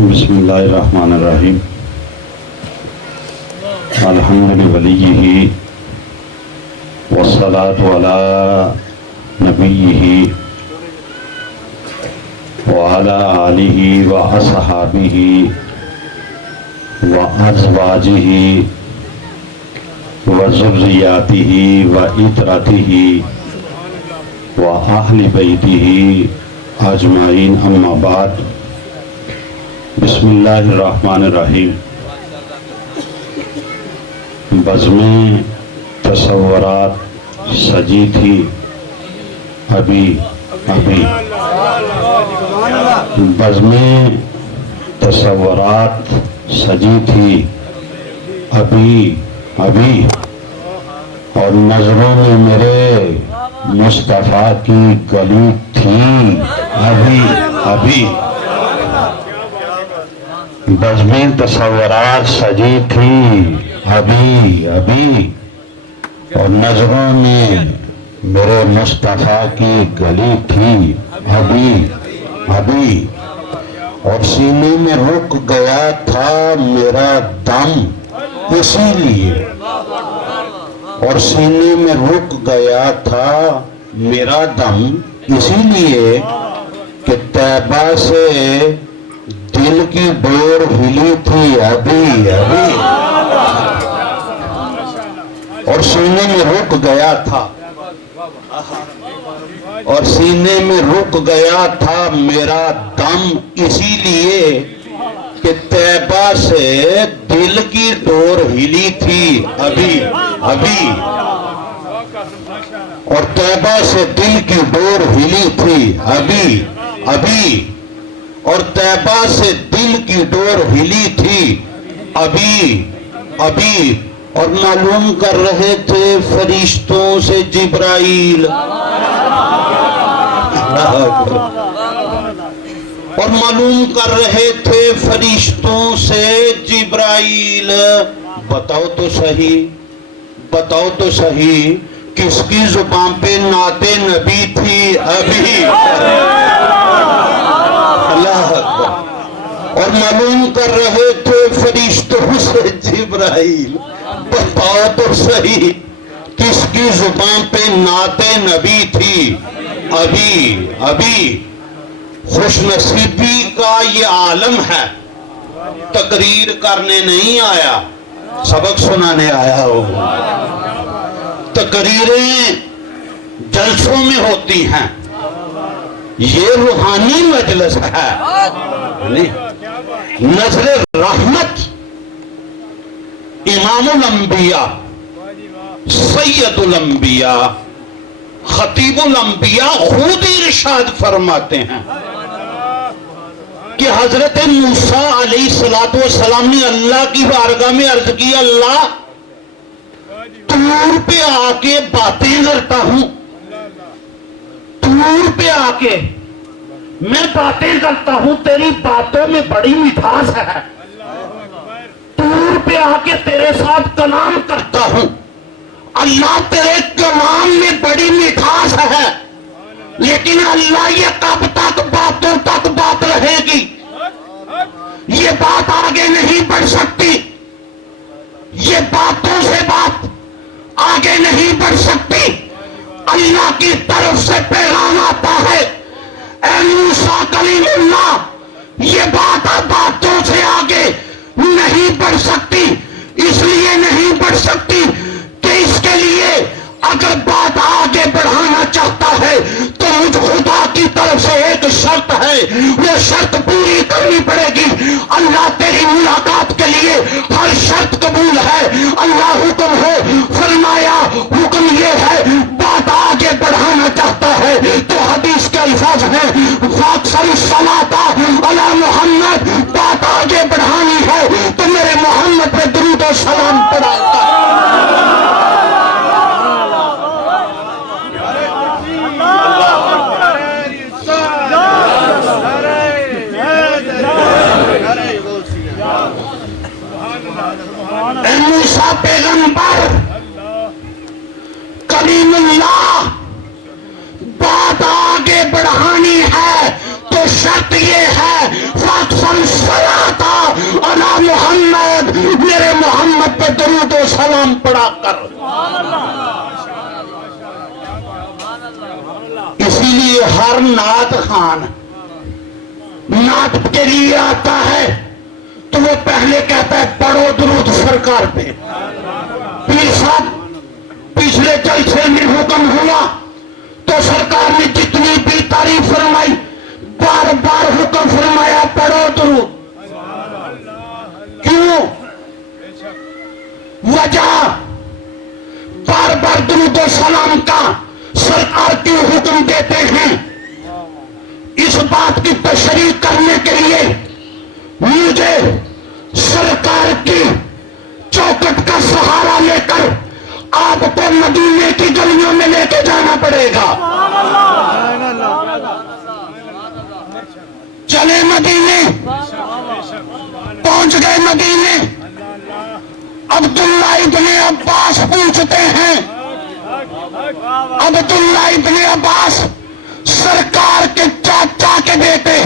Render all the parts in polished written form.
بسم اللہ الرحمن الرحیم الحمد لولیہ والصلاة علی نبیہ وعلی آلہ واصحابہ وازواجہ وذریاتہ وعترتہ واہل بیتہ اجمعین، اما بعد۔ بسم اللہ الرحمن الرحیم۔ بزمیں تصورات سجی تھی ابھی ابھی، بزمیں تصورات سجی تھی ابھی ابھی، اور نظروں میں میرے مصطفیٰ کی گلی تھی ابھی ابھی۔ بزمیں تصورات سجی تھی ابھی ابھی، اور نظروں میں میرے مصطفیٰ کی گلی تھی ابھی ابھی، اور سینے میں رک گیا تھا میرا دم اسی لیے، اور سینے میں رک گیا تھا میرا دم اسی لیے کہ طیبہ سے دل کی ڈور ہلی تھی ابھی ابھی، اور سینے میں رک گیا تھا، اور سینے میں رک گیا تھا میرا دم اسی لیے کہ طیبہ سے دل کی ڈور ہلی تھی ابھی ابھی، اور طیبہ سے دل کی ڈور ہلی تھی ابھی ابھی، اور طیبہ سے دل کی ڈور ہلی تھی ابھی ابھی، اور معلوم کر رہے تھے فرشتوں سے جبرائیل، اور معلوم کر رہے تھے فرشتوں سے جبرائیل، بتاؤ تو صحیح، بتاؤ تو صحیح، کس کی زبان پہ نعت نبی تھی ابھی؟ اللہ اکبر۔ اور معلوم کر رہے تھے فرشتوں سے جبرائیل، بتاؤ تو صحیح، کس کی زبان پہ نعت نبی تھی ابھی ابھی۔ خوش نصیبی کا یہ عالم ہے، تقریر کرنے نہیں آیا، سبق سنانے آیا ہو۔ تقریریں جلسوں میں ہوتی ہیں، یہ روحانی مجلس ہے، نظر رحمت امام الانبیاء، سید الانبیاء، خطیب الانبیاء خود ارشاد فرماتے ہیں کہ حضرت موسیٰ علیہ السلام نے اللہ کی بارگاہ میں عرض کی، اللہ طور پہ آ کے باتیں کرتا ہوں، طور پہ آ کے میں باتیں کرتا ہوں، تیری باتوں میں بڑی مٹھاس ہے، طور پہ آ کے تیرے ساتھ کلام کرتا ہوں، اللہ تیرے کلام میں بڑی مٹھاس ہے، لیکن اللہ یہ کب تک باتوں تک بات رہے گی؟ یہ بات آگے نہیں بڑھ سکتی، یہ باتوں سے بات آگے نہیں بڑھ سکتی۔ اللہ کی طرف سے پیغام آتا ہے، اے موسیٰ کلیم اللہ، یہ بات باتوں سے آگے نہیں بڑھ سکتی، اس لیے نہیں بڑھ سکتی کہ اس کے لیے اگر بات آگے بڑھانا چاہتا ہے تو مجھ خدا کی طرف سے ایک شرط ہے، وہ شرط پوری کرنی پڑے گی۔ اللہ تیری ملاقات کے لیے ہر شرط قبول ہے۔ اللہ حکم ہے، فرمایا حکم یہ ہے، بات آگے بڑھانا چاہتا ہے تو حدیث کے الفاظ ہیں، فاکثر الصلاۃ علی محمد، بات آگے بڑھانی ہے تو میرے محمد پہ درود و سلام پڑھا۔ اے موسیٰ پیغمبر کلیم اللہ، بات آگے بڑھانی ہے تو شرط یہ ہے، فاکثر الصلاۃ پڑا کر. اسی لیے ہر نعت خان نعت کے لیے آتا ہے تو وہ پہلے کہتا ہے پڑھو درود سرکار پہ. پیر صاحب پچھلے جلسے میں حکم ہوا تو سرکار نے جتنی بھی تعریف فرمائی بار بار حکم فرمایا پڑھو درود. کیوں؟ وجہ بار بار درود و سلام کا سرکار کیوں حکم دیتے ہیں؟ اس بات کی تشریح کرنے کے لیے مجھے سرکار کی چوکٹ کا سہارا لے کر آپ کو مدینے کی گلیوں میں لے کے جانا پڑے گا. چلے مدینے. پہنچ گئے مدینے. عبداللہ ابن عباس پوچھتے ہیں. عبداللہ ابن عباس سرکار کے چاچا کے بیٹے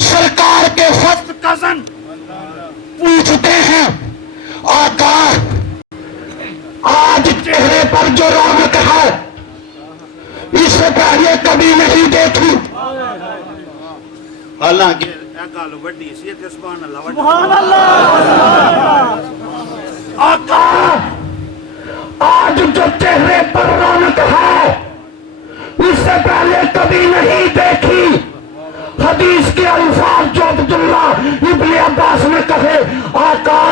سرکار کے فرسٹ کزن پوچھتے ہیں آقا آج چہرے پر جو رونق ہے اس سے پہلے کبھی نہیں دیکھی. حالانکہ آقا آج جو چہرے پر رونق ہے اس سے پہلے کبھی نہیں دیکھی. حدیث کے الفاظ جو عبداللہ ابن عباس نے کہے آقا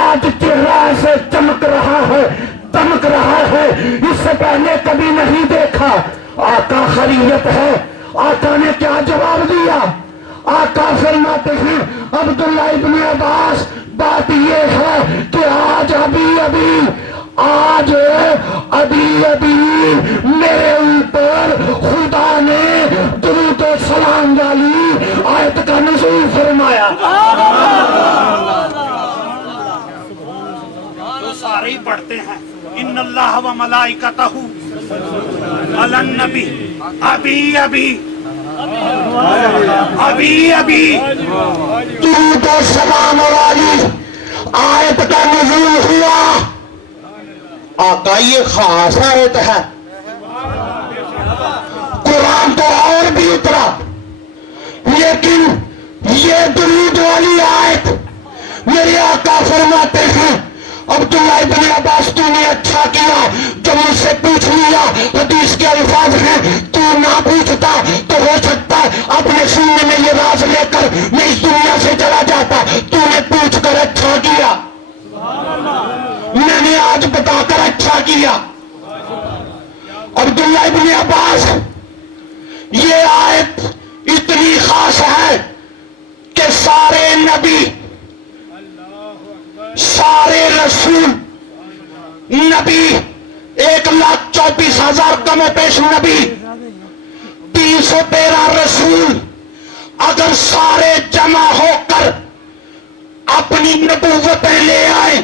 آج چہرہ ایسے چمک رہا ہے دمک رہا ہے اس سے پہلے کبھی نہیں دیکھا. آقا خیریت ہے؟ آقا نے کیا جواب دیا؟ آقا فرماتے ہیں عبداللہ ابن عباس بات یہ ہے کہ آج ابھی میرے اوپر خدا نے درود و سلام والی آیت کا نزول فرمایا. تو سارے ہی پڑھتے ہیں ان اللہ و ملائکتہ علی النبی ابھی درود و سلام والی آیت کا نزول ہوا. آقا یہ خاص آیت ہے. قرآن تو اور بھی اترا لیکن یہ درود والی آیت میرے آقا فرماتے ہیں عبداللہ ابن عباس تو نے اچھا کیا جو مجھ سے پوچھ لیا. حدیث کے الفاظ ہیں تو نہ پوچھتا تو ہو سکتا اپنے سینے میں یہ راز لے کر میں اس دنیا سے چلا جاتا. تو نے پوچھ کر اچھا کیا. میں نے آج بتا کر اچھا کیا. عبداللہ ابن عباس یہ آیت اتنی خاص ہے کہ سارے نبی سارے رسول نبی 1,34,000 کم و پیش نبی 313 رسول اگر سارے جمع ہو کر اپنی نبوتیں لے آئیں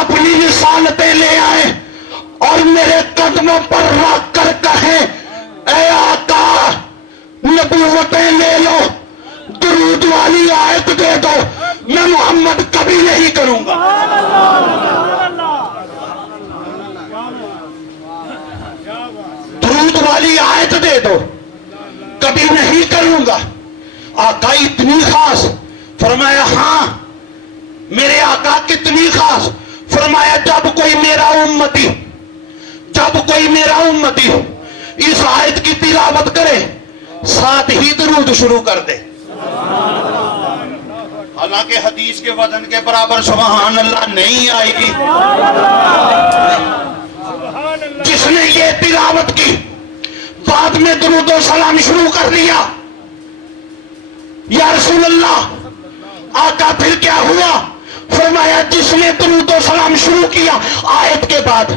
اپنی رسالتیں لے آئیں اور میرے قدموں پر رکھ کر کہیں اے آقا نبوتیں لے لو درود والی آیت دے دو میں محمد کبھی نہیں کروں گا. درود والی آیت دے دو کبھی نہیں کروں گا. آقا اتنی خاص؟ فرمایا ہاں. میرے آقا کتنی خاص؟ فرمایا جب کوئی میرا امتی اس آیت کی تلاوت کرے ساتھ ہی درود شروع کر دے. حالانکہ حدیث کے وزن کے برابر سبحان اللہ نہیں آئے گی. جس نے یہ تلاوت کی بعد میں درود و سلام شروع کر دیا یا رسول اللہ آقا پھر کیا ہوا؟ فرمایا جس نے درود و سلام شروع کیا آیت کے بعد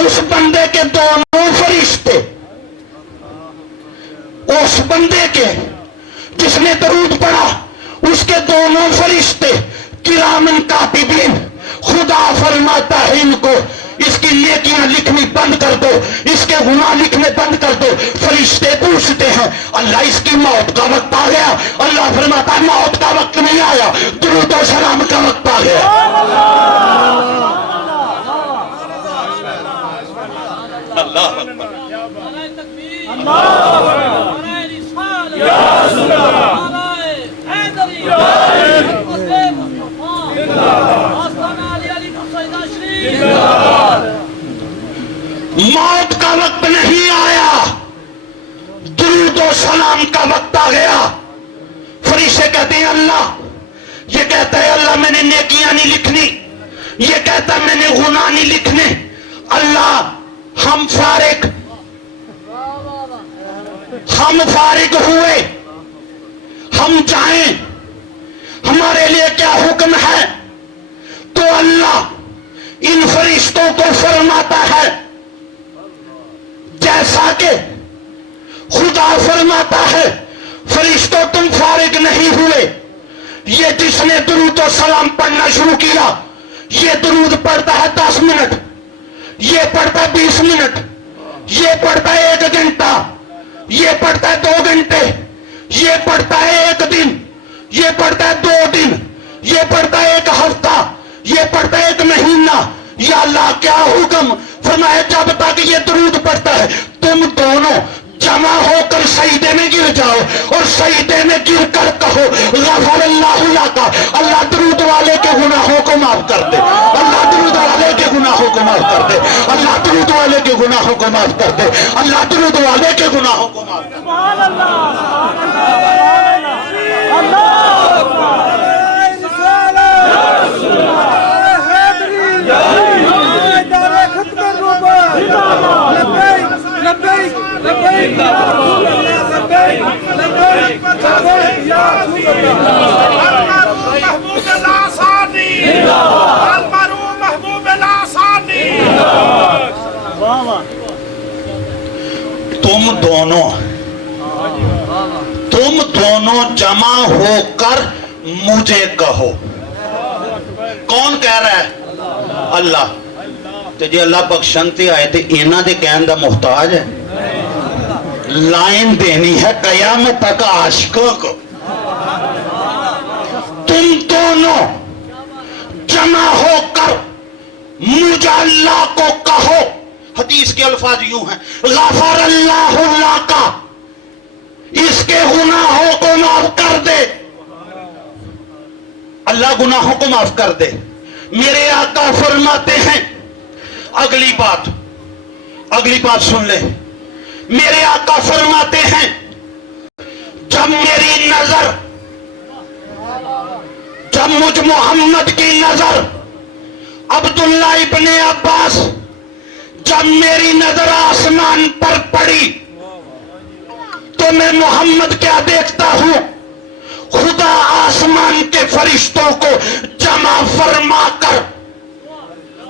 اس بندے کے دونوں فرشتے اس بندے کے جس نے درود پڑھا اس کے دونوں فرشتے کرامن کاتبین خدا فرماتا ہے ان کو اس کی نیکیاں لکھنی بند کر دو اس کے گناہ لکھنے بند کر دو. فرشتے پوچھتے ہیں اللہ اس کی موت کا وقت آ گیا. اللہ فرماتا ہے موت کا وقت نہیں آیا درود و سلام کا وقت آ گیا. موت کا وقت نہیں آیا، درود و سلام کا وقت آ گیا۔ فرشتے کہتے ہیں اللہ، یہ کہتا ہے اللہ میں نے نیکیاں نہیں لکھنی، یہ کہتا ہے میں نے گناہ نہیں لکھنے۔ اللہ ہم فارغ ہوئے، ہم جائیں، ہمارے لیے کیا حکم ہے؟ تو اللہ ان فرشتوں کو فرماتا ہے جیسا کہ خدا فرماتا ہے فرشتوں تم فارغ نہیں ہوئے، یہ جس نے درود و سلام پڑھنا شروع کیا، یہ درود پڑھتا ہے 10 منٹ، یہ پڑھتا ہے 20 منٹ، یہ پڑھتا ہے 1 گھنٹہ، یہ پڑھتا ہے 2 گھنٹے، یہ پڑھتا ہے 1 دن، یہ پڑھتا ہے 2 دن، یہ پڑھتا ہے 1 ہفتہ، یہ پڑھتا ہے 1 مہینہ۔ یا اللہ کیا حکم؟ فرمایا جب تک یہ درود پڑھتا ہے تم دونوں جمع ہو کر سجدے میں گر جاؤ اور سجدے میں گر کر کہو غفر اللہ لک، اللہ درود والے کے گناہوں کو معاف کر دے، اللہ درود والے کے گناہوں کو معاف کر دے، اللہ درود والے کے گناہوں کو معاف کر دے، اللہ درود والے کے گناہوں کو معاف کر دے۔ سبحان تم دونوں جمع ہو کر مجھے کہو۔ کون کہہ رہا ہے؟ اللہ۔ تو جی اللہ بخشنتے آئے تھے اینا دے کہن دا محتاج ہے، لائن دینی ہے قیامت تک عاشقوں کو۔ تم دونوں جمع ہو کر مجھے اللہ کو کہو۔ حدیث کے الفاظ یوں ہیں غفر اللہ لک، اس کے گناہوں کو معاف کر دے، اللہ گناہوں کو معاف کر دے۔ میرے آقا فرماتے ہیں اگلی بات سن لے، میرے آقا فرماتے ہیں جب مجھ محمد کی نظر عبداللہ ابن عباس، جب میری نظر آسمان پر پڑی تو میں محمد کیا دیکھتا ہوں؟ خدا آسمان کے فرشتوں کو جمع فرما کر،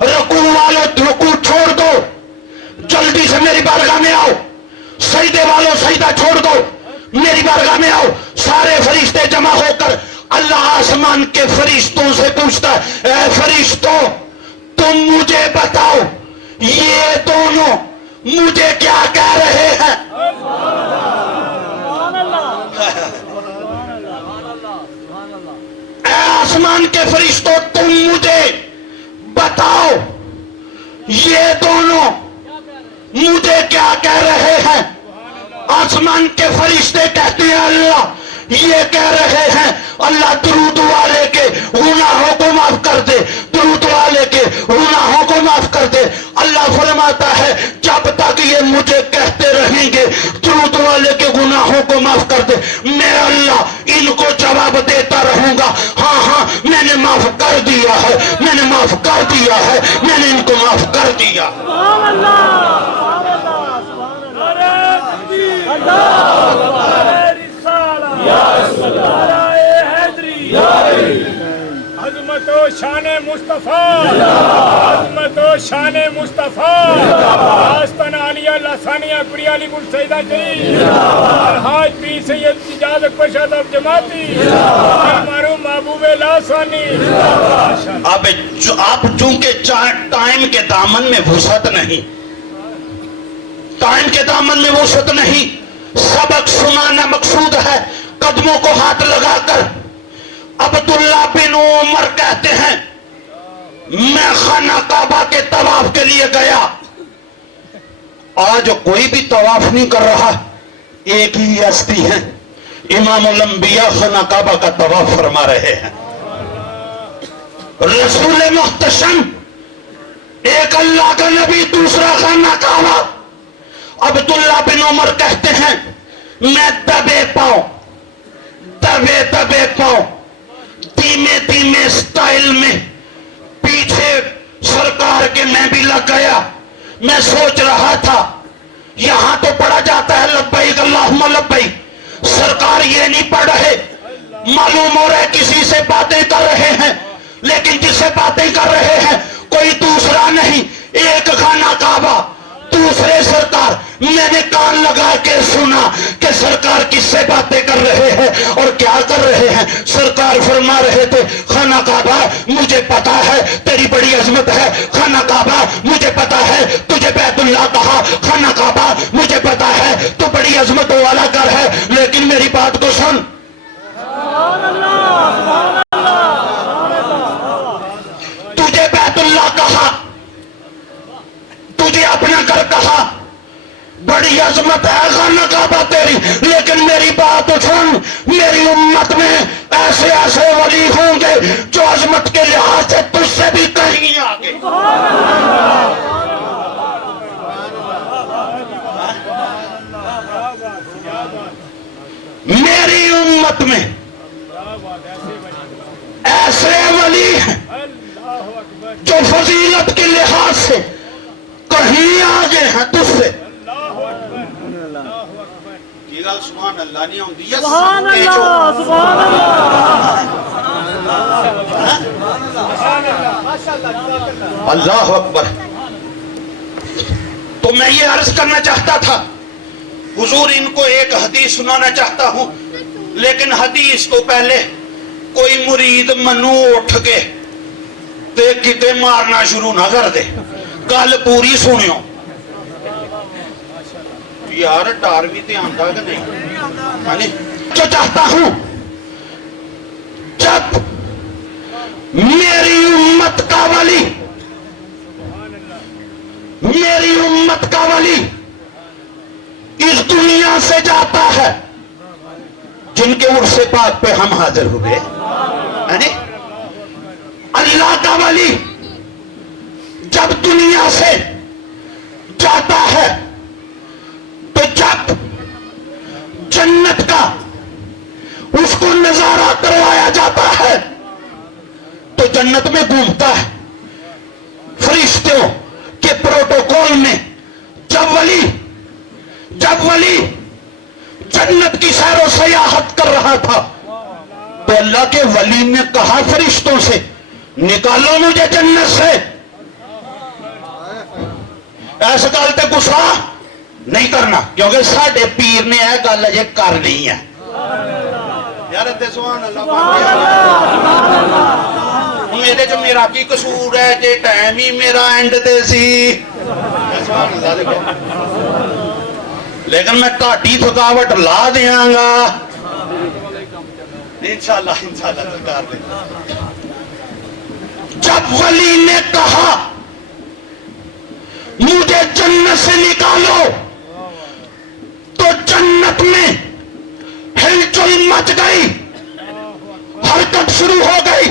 رکوع والوں رکوع چھوڑ دو، جلدی سے میری بارگاہ میں آؤ، سجدے والوں سجدہ چھوڑ دو، میری بارگاہ میں آؤ، سارے فرشتے جمع ہو کر اللہ آسمان کے فرشتوں سے پوچھتا ہے اے فرشتوں تم مجھے بتاؤ یہ دونوں مجھے کیا کہہ رہے ہیں؟ اے آسمان کے فرشتوں تم مجھے بتاؤ یہ دونوں مجھے کیا کہہ رہے ہیں؟ آسمان کے فرشتے کہتے ہیں اللہ یہ کہہ رہے ہیں اللہ درود والے کے گناہوں کو معاف کر دے، درود والے کے گناہوں کو معاف کر دے۔ اللہ فرماتا ہے جب تک یہ مجھے کہتے رہیں گے درود والے کے گناہوں کو معاف کر دے، میں اللہ ان کو جواب دیتا رہوں گا ہاں میں نے معاف کر دیا ہے، میں نے معاف کر دیا ہے، میں نے ان کو معاف کر دیا۔ عظمت و شان مصطفیٰ، عظمت و شان مصطفیٰ، آستان عالیہ لسانیہ پری علی گل سیدہ جی الحاج پیر سید اجاز اکبر شاہ صاحب جماعتی المرحوم محبوب لاسانی۔ آپ چونکہ ٹائم کے دامن میں وسعت نہیں، ٹائم کے دامن میں وسعت نہیں، سبق سنانا مقصود ہے۔ قدموں کو ہاتھ لگا کر عبداللہ بن عمر کہتے ہیں میں خانہ کعبہ کے طواف کے لیے گیا آج کوئی بھی طواف نہیں کر رہا، ایک ہی ہستی ہے، امام الانبیاء خانہ کعبہ کا طواف فرما رہے ہیں۔ رسول محتشم ایک اللہ کا نبی، دوسرا خانہ کعبہ۔ عبداللہ بن عمر کہتے ہیں میں دبے پاؤں دھیمے دھیمے سٹائل میں پیچھے سرکار کے میں بھی لگ گیا۔ میں سوچ رہا تھا یہاں تو پڑھا جاتا ہے لبیک اللہم لبیک، سرکار یہ نہیں پڑھ رہے، معلوم ہو رہا ہے کسی سے باتیں کر رہے ہیں، لیکن جس سے باتیں کر رہے ہیں کوئی دوسرا نہیں، ایک خانہ کعبہ دوسرے سرکار۔ میں نے کان لگا کے سنا کہ سرکار کس سے باتیں کر رہے ہیں اور کیا کر رہے ہیں۔ سرکار فرما رہے تھے خانہ کعبہ مجھے پتا ہے تیری بڑی عظمت ہے، خانہ کعبہ مجھے پتا ہے تجھے بیت اللہ کہا، خانہ کعبہ مجھے پتا ہے تو بڑی عظمت والا گھر ہے، لیکن میری بات کو سن، تجھے بیت اللہ کہا، تجھے اپنا گھر کہا، بڑی عظمت ہے خانہ کعبہ تیری، لیکن میری بات سن، میری امت میں ایسے ایسے ولی ہوں گے جو عظمت کے لحاظ سے تجھ سے بھی کہیں آگے۔ میری امت میں ایسے ولی ہیں جو فضیلت کے لحاظ سے کہیں آگے ہیں تجھ سے۔ یہ گل سبحان اللہ نہیں ہوندی ہے، سبحان اللہ، سبحان اللہ، اللہ اکبر۔ تو میں یہ عرض کرنا چاہتا تھا، حضور ان کو ایک حدیث سنانا چاہتا ہوں، لیکن حدیث کو پہلے کوئی مرید منو اٹھ کے تے کتے مارنا شروع نہ کر دے، گل پوری سنیو یار، ڈر بھی تے آندا کہ نہیں۔ جو چاہتا ہوں جب میری امت کا ولی، میری امت کا ولی اس دنیا سے جاتا ہے، جن کے عرص پاک پہ ہم حاضر ہوئے، یعنی اللہ کا ولی جب دنیا سے جاتا ہے تو جب جنت کا اس کو نظارہ کروایا جاتا ہے تو جنت میں گھومتا ہے، فرشتوں کے پروٹوکول میں جب ولی جنت کی سیر و سیاحت کر رہا تھا تو اللہ کے ولی نے کہا فرشتوں سے نکالو مجھے جنت سے۔ ایسا گل تے غصہ نہیں کرنا، کیونکہ ساڈے پیر نے یہ گل اجے کر نہیں ہے یار۔ سبحان اللہ، میرے جو میرا کی قصور ہے جے ٹائم ہی میرا اینڈ تے سی، لیکن میں کاٹی تھکاوٹ لا دیاں گا انشاءاللہ سرکار دے۔ جب ولی نے کہا مجھے جنت سے نکالو تو جنت میں ہلچل مچ گئی، حرکت شروع ہو گئی۔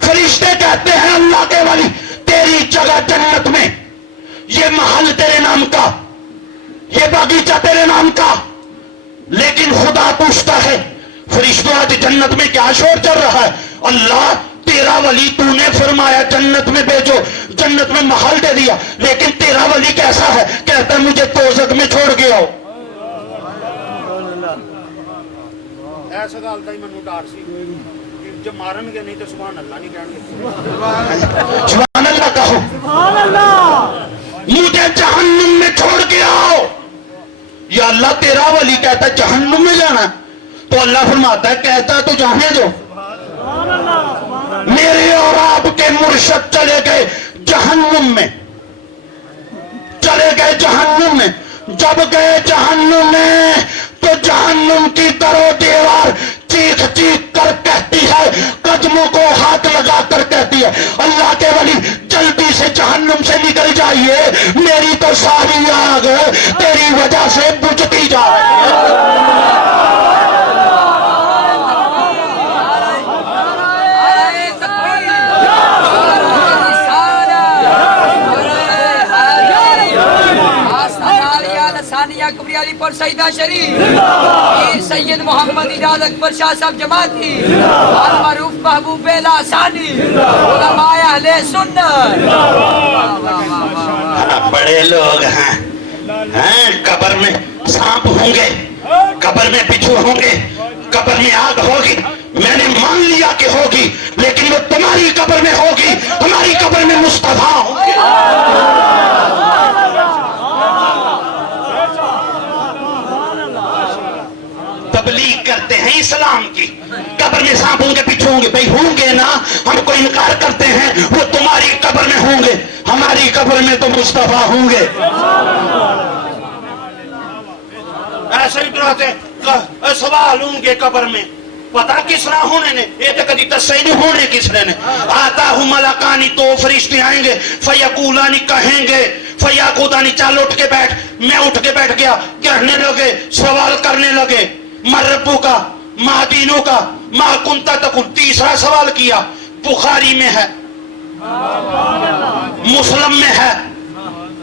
فرشتے کہتے ہیں اللہ کے ولی تیری جگہ جنت میں، یہ محل تیرے نام کا، یہ باغیچہ تیرے نام کا، لیکن خدا پوچھتا ہے فرشتوں آج جنت میں کیا شور چل رہا ہے؟ اللہ تیرا ولی تو نے فرمایا جنت میں بھیجو، جنت میں محل دے دیا، لیکن تیرا ولی کیسا ہے؟ کہتا ہے مجھے دوزخ میں چھوڑ کے آؤ۔ ایسا گل دا ہی مینوں ڈر سی، جو مارن گے نہیں تو سبحان اللہ نہیں کہن گے۔ سبحان اللہ کہو، سبحان اللہ، مجھے جہنم میں چھوڑ کے آؤ۔ یا اللہ تیرا ولی کہتا ہے جہنم میں جانا، تو اللہ فرماتا ہے کہتا ہے تو جانے دو۔ سبحان اللہ، سبحان اللہ، میرے اور آپ کے مرشد چلے گئے جہنم میں، چلے گئے جہنم میں۔ جب گئے جہنم میں تو جہنم کی در و دیوار چیخ چیخ کر کہتی ہے، قدموں کو ہاتھ لگا کر کہتی ہے اللہ کے ولی جلدی سے جہنم سے نکل جائیے، میری تو وہ ساری آگ تیری وجہ سے بجھتی جا رہی ہے۔ سیدہ شریف پیر سید محمد اجاز اکبر شاہ صاحب جماعتی معروف محبوب لاسانی علماء اہل سنت۔ بڑے لوگ ہیں قبر میں سانپ ہوں گے، قبر میں بچھو ہوں گے، قبر میں آگ ہوگی، میں نے مان لیا کہ ہوگی، لیکن وہ تمہاری قبر میں ہوگی، ہماری قبر میں مصطفیٰ ہوں گے۔ تبلیغ کرتے ہیں اسلام کی، قبر میں سانپ ہوں گے، بچھو ہوں گے، بھئی ہوں گے نا، ہم کو انکار کرتے ہیں، وہ تمہاری قبر میں ہوں گے، ہماری قبر میں تو مصطفیٰ ہوں گے۔ ایسے ہی ڈراتے سوال ہوں گے قبر میں، پتا کس طرح ہونے نے، یہ تو کدی تصحیح نہیں ہونے کس نے، آتا ہوں ملکانی تو فرشتے آئیں گے، فیقولانی کہیں گے، فیاقودانی چال اٹھ کے بیٹھ، میں اٹھ کے بیٹھ گیا، کہنے لگے، سوال کرنے لگے، مربو کا، ما دینو کا، ما کنتا تقول، تیسرا سوال کیا، بخاری میں ہے، مسلم میں ہے،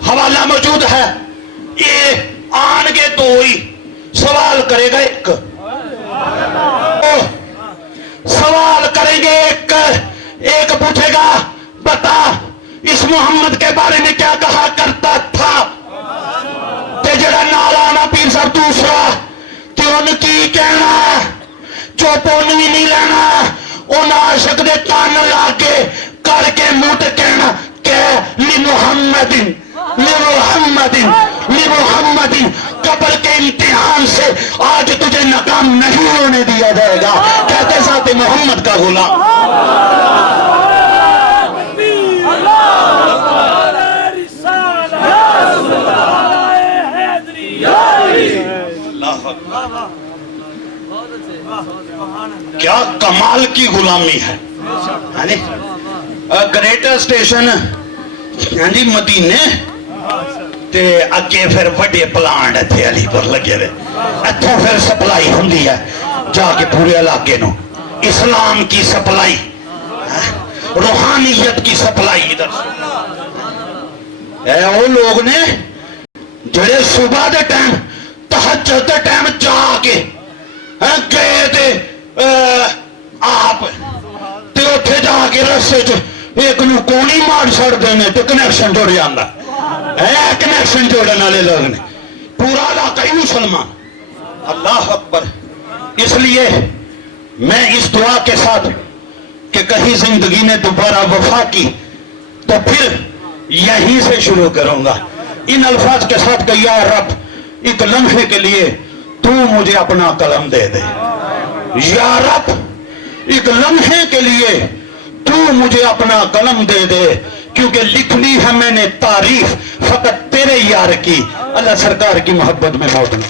حوالہ موجود ہے، یہ آن گے دو ہی، سوال کرے گا ایک، سوال کریں گے ایک پوچھے گا، بتا اس محمد کے بارے میں کیا کہا کرتا تھا، تے جڑا نالانا پیر صاحب دوسرا تے ان کی کہنا چوپون بھی نہیں لینا، ان عاشق دے کان لا کے کر کے موت کہنا کہ لمحمد لمحمد لمحمد، قبر کے امتحان سے آج تجھے ناکام نہیں ہونے دیا جائے گا، کہتے ذات محمد کا غلام۔ کیا کمال کی غلامی ہے، گریٹر اسٹیشن جی مدینے تے اگے پھر وڈے پلانٹ تھے علی پر لگے رہے، اتھوں پھر سپلائی ہوندی ہے جا کے پورے علاقے نو، اسلام کی سپلائی، روحانیت کی سپلائی ادھر اے وہ لوگ نے جڑے صبح دے ٹائم تہجد دے ٹائم جا کے گئے تے آپ تے اتھے جا کے رسے چ ایک نو کونی مار چھڑ دینے تے کنیکشن جوڑ جاندا، کنیکشن جوڑنے والے لوگ نے، پورا علاقہ ہی مسلمان۔ اللہ اکبر۔ اس لیے میں اس دعا کے ساتھ کہ کہیں زندگی نے دوبارہ وفا کی تو پھر یہیں سے شروع کروں گا، ان الفاظ کے ساتھ کہ یا رب ایک لمحے کے لیے تو مجھے اپنا قلم دے دے، یا رب ایک لمحے کے لیے تو مجھے اپنا قلم دے دے، کیونکہ لکھنی ہے میں نے تعریف فقط تیرے یار کی، اللہ سرکار کی محبت میں موت میں۔